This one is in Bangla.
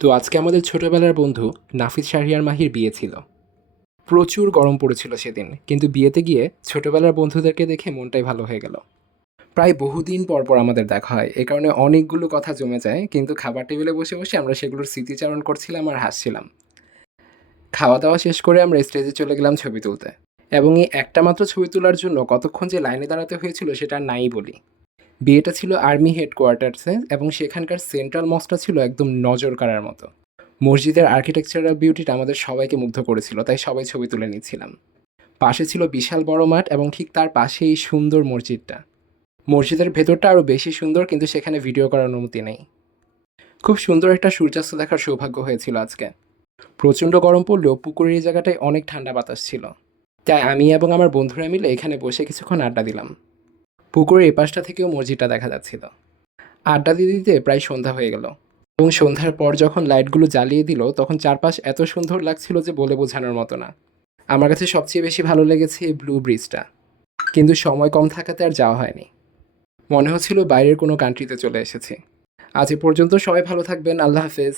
তো আজকে আমাদের ছোটবেলার বন্ধু নাফিস শাহরিয়ার মাহির বিয়ে ছিল। প্রচুর গরম পড়েছিল সেদিন, কিন্তু বিয়েতে গিয়ে ছোটবেলার বন্ধুদেরকে দেখে মনটাই ভালো হয়ে গেল। প্রায় বহুদিন পর পর আমাদের দেখা হয়, এ কারণে অনেকগুলো কথা জমে যায়, কিন্তু খাবার টেবিলে বসে বসে আমরা সেগুলোর স্মৃতিচারণ করছিলাম আর হাসছিলাম। খাওয়া দাওয়া শেষ করে আমরা স্টেজে চলে গেলাম ছবি তুলতে, এবং এই একটা মাত্র ছবি তোলার জন্য কতক্ষণ যে লাইনে দাঁড়াতে হয়েছিল সেটা আর নাই বলি। বিয়েটা ছিল আর্মি হেডকোয়ার্টার্সে, এবং সেখানকার সেন্ট্রাল মসটা ছিল একদম নজর কাড়ার মতো। মসজিদের আর্কিটেকচারাল বিউটিটা আমাদের সবাইকে মুগ্ধ করেছিল, তাই সবাই ছবি তুলে নিচ্ছিলাম। পাশে ছিল বিশাল বড় মাঠ, এবং ঠিক তার পাশেই সুন্দর মসজিদটা। মসজিদের ভেতরটা আরও বেশি সুন্দর, কিন্তু সেখানে ভিডিও করার অনুমতি নেই। খুব সুন্দর একটা সূর্যাস্ত দেখার সৌভাগ্য হয়েছিল আজকে। প্রচণ্ড গরম পড়লেও পুকুরের এই জায়গাটায় অনেক ঠান্ডা বাতাস ছিল, তাই আমি এবং আমার বন্ধুরা মিলে এখানে বসে কিছুক্ষণ আড্ডা দিলাম। পুকুরের এপাশটা থেকেও মসজিদটা দেখা যাচ্ছিল। আড্ডা দিতে দিতে প্রায় সন্ধ্যা হয়ে গেল, এবং সন্ধ্যার পর যখন লাইটগুলো জ্বালিয়ে দিল তখন চারপাশ এত সুন্দর লাগছিল যে বলে বোঝানোর মতো না। আমার কাছে সবচেয়ে বেশি ভালো লেগেছে এই ব্লু ব্রিজটা, কিন্তু সময় কম থাকাতে আর যাওয়া হয়নি। মনে হচ্ছিল বাইরের কোনো কান্ট্রিতে চলে এসেছি। আজ এ পর্যন্ত, সবাই ভালো থাকবেন, আল্লাহ হাফেজ।